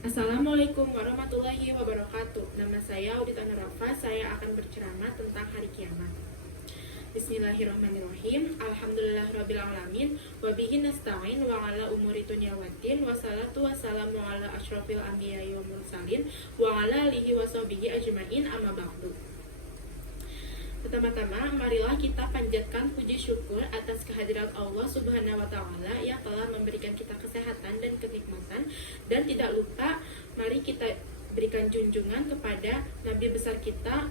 Assalamualaikum warahmatullahi wabarakatuh. Nama saya Audita Nurafa. Saya akan berceramah tentang hari kiamat. Bismillahirrahmanirrahim. Alhamdulillahirrabbilalamin. Wabihi nasta'in wa ala umuri dunya waddin. Wassalatu wassalamu ala asyrafil anbiya'i wa mursalin wa ala alihi wa sahbihi ajma'in, amma ba'du. Pertama-tama, marilah kita panjatkan puji syukur atas kehadirat Allah Subhanahu wa Ta'ala yang telah memberikan kita kesehatan dan kenikmatan, dan tidak lupa mari kita berikan junjungan kepada Nabi besar kita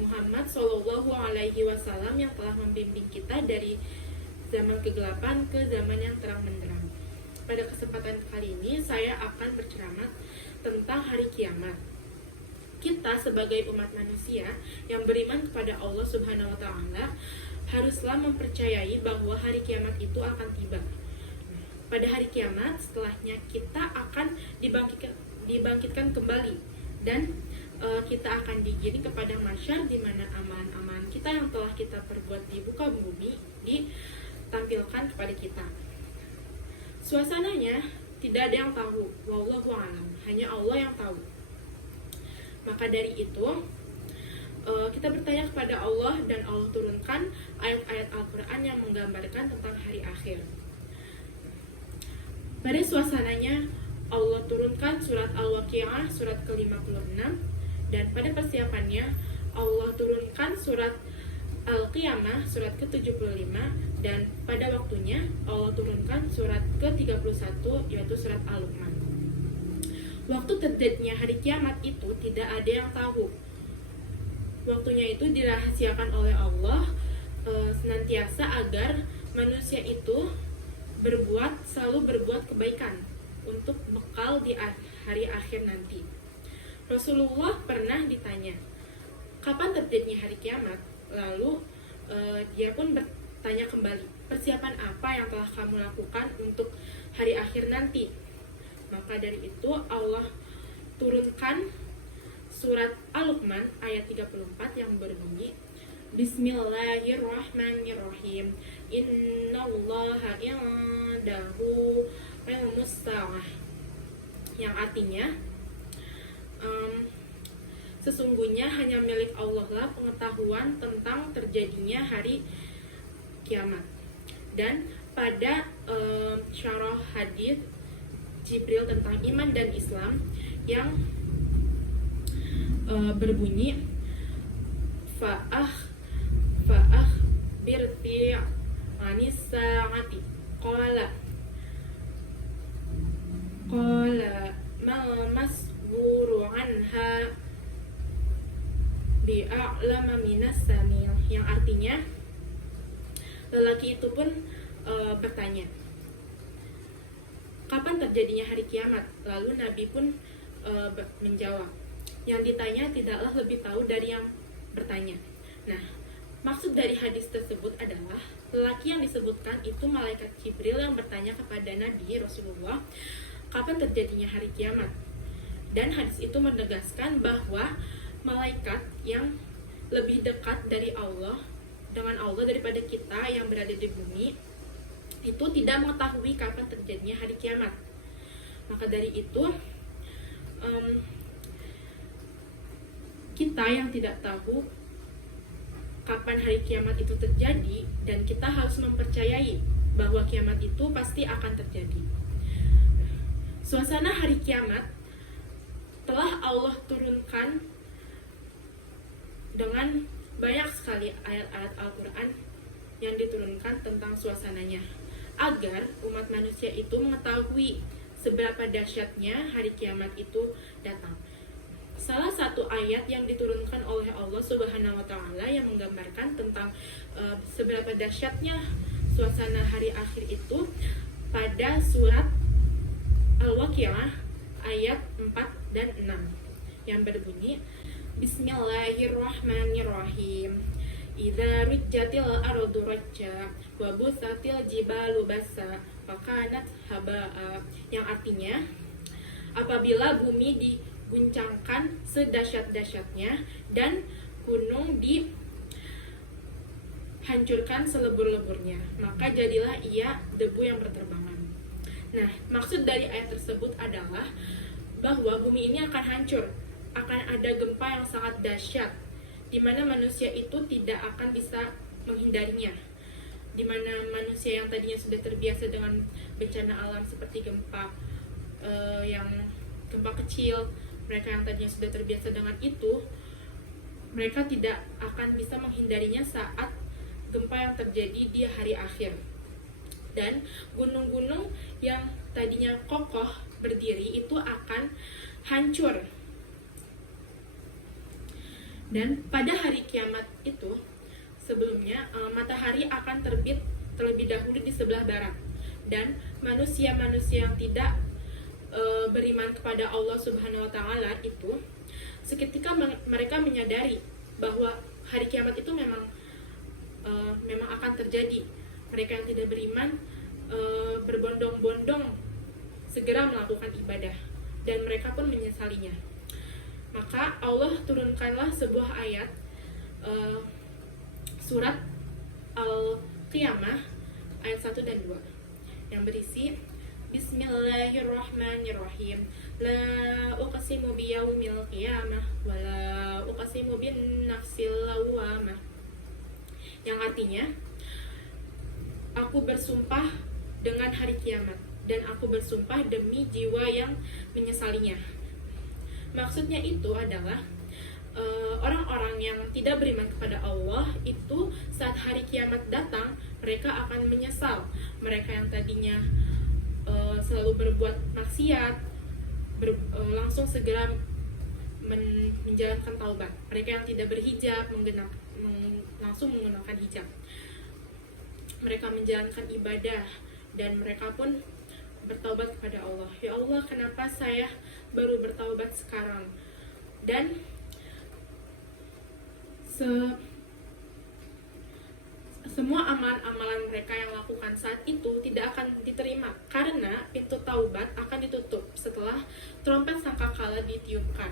Muhammad Sallallahu Alaihi Wasallam yang telah membimbing kita dari zaman kegelapan ke zaman yang terang benderang. Pada kesempatan kali ini saya akan berceramah tentang hari kiamat. Kita sebagai umat manusia yang beriman kepada Allah Subhanahu wa Ta'ala haruslah mempercayai bahwa hari kiamat itu akan tiba. Pada hari kiamat, setelahnya kita akan dibangkitkan kembali, dan kita akan digiring kepada mahsyar, di mana amalan-amalan kita yang telah kita perbuat di muka bumi ditampilkan kepada kita. Suasananya tidak ada yang tahu, wallahu a'lam, hanya Allah yang tahu. Maka dari itu, kita bertanya kepada Allah, dan Allah turunkan ayat-ayat Al-Quran yang menggambarkan tentang hari akhir. Pada suasananya, Allah turunkan surat Al-Waqi'ah, surat ke-56, dan pada persiapannya, Allah turunkan surat Al-Qiyamah, surat ke-75, dan pada waktunya, Allah turunkan surat ke-31, yaitu surat Al-Luqman. Waktu terjadinya hari kiamat itu tidak ada yang tahu. Waktunya itu dirahasiakan oleh Allah senantiasa agar manusia itu selalu berbuat kebaikan untuk bekal di hari akhir nanti. Rasulullah pernah ditanya, kapan terjadinya hari kiamat? Lalu dia pun bertanya kembali, persiapan apa yang telah kamu lakukan untuk hari akhir nanti? Maka dari itu Allah turunkan surat Al-Luqman ayat 34 yang berbunyi, Bismillahirrahmanirrahim. Innallaha indahu ilmus sa'ah. Yang artinya, sesungguhnya hanya milik Allah lah pengetahuan tentang terjadinya hari kiamat. Dan pada syarah hadis Jibril tentang iman dan Islam yang berbunyi, fa'ah birti anisa'ati qala mal masburu anha bi'a'lama minas samil. Yang artinya, lelaki itu pun bertanya, kapan terjadinya hari kiamat? Lalu Nabi pun menjawab, yang ditanya tidaklah lebih tahu dari yang bertanya. Nah, maksud dari hadis tersebut adalah lelaki yang disebutkan itu malaikat Jibril yang bertanya kepada Nabi Rasulullah, kapan terjadinya hari kiamat? Dan hadis itu menegaskan bahwa malaikat yang lebih dekat dengan Allah daripada kita yang berada di bumi itu tidak mengetahui kapan terjadinya hari kiamat. Maka dari itu, kita yang tidak tahu kapan hari kiamat itu terjadi, dan kita harus mempercayai bahwa kiamat itu pasti akan terjadi. Suasana hari kiamat telah Allah turunkan dengan banyak sekali ayat-ayat Al-Quran yang diturunkan tentang suasananya, agar umat manusia itu mengetahui seberapa dahsyatnya hari kiamat itu datang. Salah satu ayat yang diturunkan oleh Allah Subhanahu wa Ta'ala yang menggambarkan tentang seberapa dahsyatnya suasana hari akhir itu pada surat Al-Waqi'ah ayat 4 dan 6 yang berbunyi, Bismillahirrahmanirrahim. Idza rujjatil ardu rajja wa busatil jibalu bassa wa kanat habaa. Yang artinya, apabila bumi diguncangkan sedahsyat-dahsyatnya dan gunung dihancurkan selebur-leburnya, maka jadilah ia debu yang berterbangan. Nah, maksud dari ayat tersebut adalah bahwa bumi ini akan hancur, akan ada gempa yang sangat dahsyat, di mana manusia itu tidak akan bisa menghindarinya. Di mana manusia yang tadinya sudah terbiasa dengan bencana alam seperti gempa yang gempa kecil, mereka yang tadinya sudah terbiasa dengan itu, mereka tidak akan bisa menghindarinya saat gempa yang terjadi di hari akhir. Dan gunung-gunung yang tadinya kokoh berdiri itu akan hancur. Dan pada hari kiamat itu, sebelumnya matahari akan terbit terlebih dahulu di sebelah barat. Dan manusia-manusia yang tidak beriman kepada Allah Subhanahu wa Ta'ala itu, seketika mereka menyadari bahwa hari kiamat itu memang akan terjadi. Mereka yang tidak beriman berbondong-bondong segera melakukan ibadah, dan mereka pun menyesalinya. Maka Allah turunkanlah sebuah ayat surat Al-Qiyamah ayat 1 dan 2 yang berisi Bismillahirrahmanirrahim. La uqsimu biyaumil qiyamah wa la uqsimu bin nafsil lawwamah. Yang artinya, aku bersumpah dengan hari kiamat, dan aku bersumpah demi jiwa yang menyesalinya. Maksudnya itu adalah orang-orang yang tidak beriman kepada Allah itu saat hari kiamat datang, mereka akan menyesal. Mereka yang tadinya selalu berbuat maksiat, langsung segera menjalankan taubat. Mereka yang tidak berhijab langsung menggunakan hijab. Mereka menjalankan ibadah, dan mereka pun bertaubat kepada Allah. Ya Allah, kenapa saya baru bertaubat sekarang? Dan semua amalan-amalan mereka yang lakukan saat itu tidak akan diterima, karena pintu taubat akan ditutup setelah trompet sangkakala ditiupkan.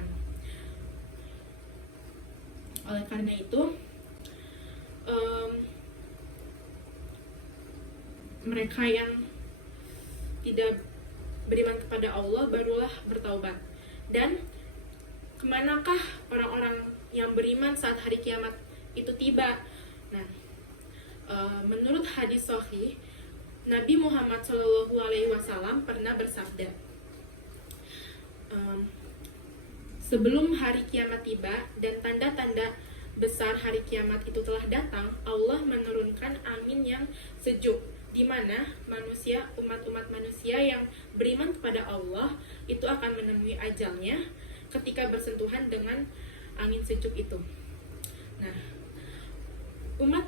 Oleh karena itu, mereka yang tidak beriman kepada Allah barulah bertaubat. Dan kemanakah orang-orang yang beriman saat hari kiamat itu tiba? Nah, menurut hadis sahih, Nabi Muhammad SAW pernah bersabda, sebelum hari kiamat tiba dan tanda-tanda besar hari kiamat itu telah datang, Allah menurunkan angin yang sejuk, di mana umat-umat manusia yang beriman kepada Allah itu akan menemui ajalnya ketika bersentuhan dengan angin sejuk itu. Nah, umat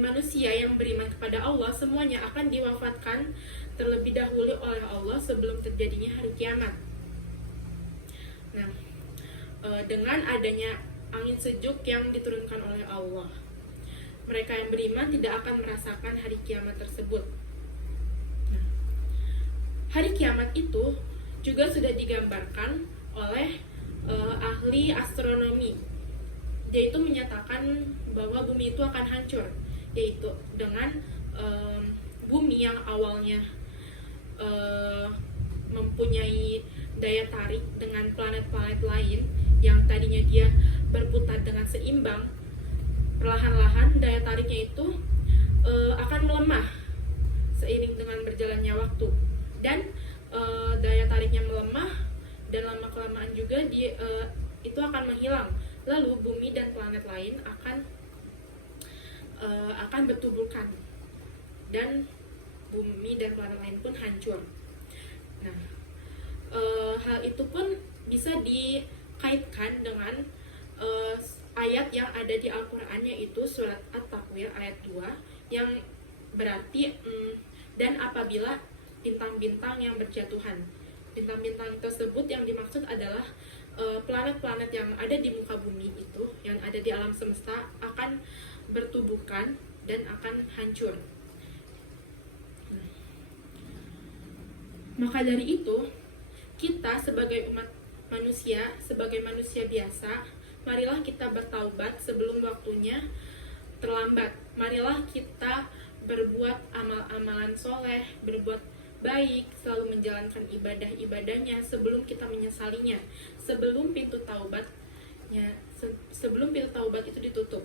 manusia yang beriman kepada Allah semuanya akan diwafatkan terlebih dahulu oleh Allah sebelum terjadinya hari kiamat. Nah, dengan adanya angin sejuk yang diturunkan oleh Allah, mereka yang beriman tidak akan merasakan hari kiamat tersebut. Nah, hari kiamat itu juga sudah digambarkan oleh ahli astronomi. Dia itu menyatakan bahwa bumi itu akan hancur, yaitu dengan bumi yang awalnya mempunyai daya tarik dengan planet-planet lain yang tadinya dia berputar dengan seimbang, perlahan-lahan daya tariknya itu akan melemah seiring dengan berjalannya waktu, dan daya tariknya melemah, dan lama-kelamaan juga itu akan menghilang. Lalu bumi dan planet lain akan bertuburkan, dan bumi dan planet lain pun hancur. Nah, hal itu pun bisa dikaitkan dengan ayat yang ada di Al-Quran, yaitu surat At-Takwir ayat 2, yang berarti dan apabila bintang-bintang yang berjatuhan. Bintang-bintang tersebut yang dimaksud adalah planet-planet yang ada di muka bumi itu, yang ada di alam semesta, akan bertuburkan dan akan hancur. Maka dari itu, kita sebagai umat manusia, sebagai manusia biasa, marilah kita bertaubat sebelum waktunya terlambat. Marilah kita berbuat amal-amalan soleh, berbuat baik, selalu menjalankan ibadah-ibadahnya sebelum kita menyesalinya, sebelum pintu taubatnya, sebelum pintu taubat itu ditutup.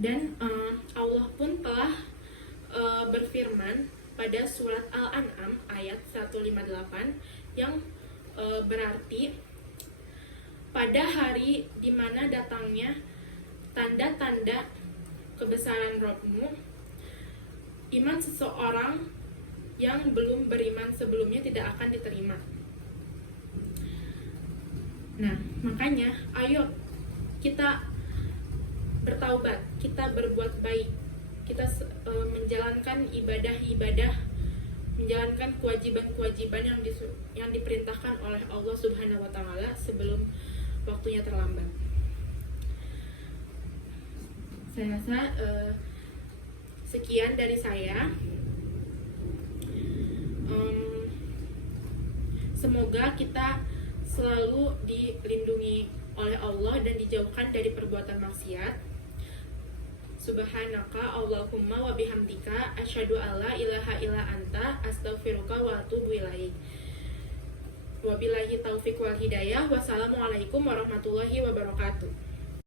Dan Allah pun telah berfirman pada surat Al-An'am ayat 158 yang berarti pada hari di mana datangnya tanda-tanda kebesaran Rabb-Mu, iman seseorang yang belum beriman sebelumnya tidak akan diterima. Nah, makanya ayo kita bertaubat, kita berbuat baik, kita menjalankan ibadah-ibadah, menjalankan kewajiban-kewajiban yang diperintahkan oleh Allah Subhanahu wa taala sebelum waktunya terlambat. Saya rasa sekian dari saya. Semoga kita selalu dilindungi oleh Allah dan dijauhkan dari perbuatan maksiat. Subhanaka Allahumma wa bihamdika asyhadu alla ilaha illa anta astaghfiruka wa atubu ilaik. Wabillahi taufiq wal hidayah. Wassalamualaikum warahmatullahi wabarakatuh.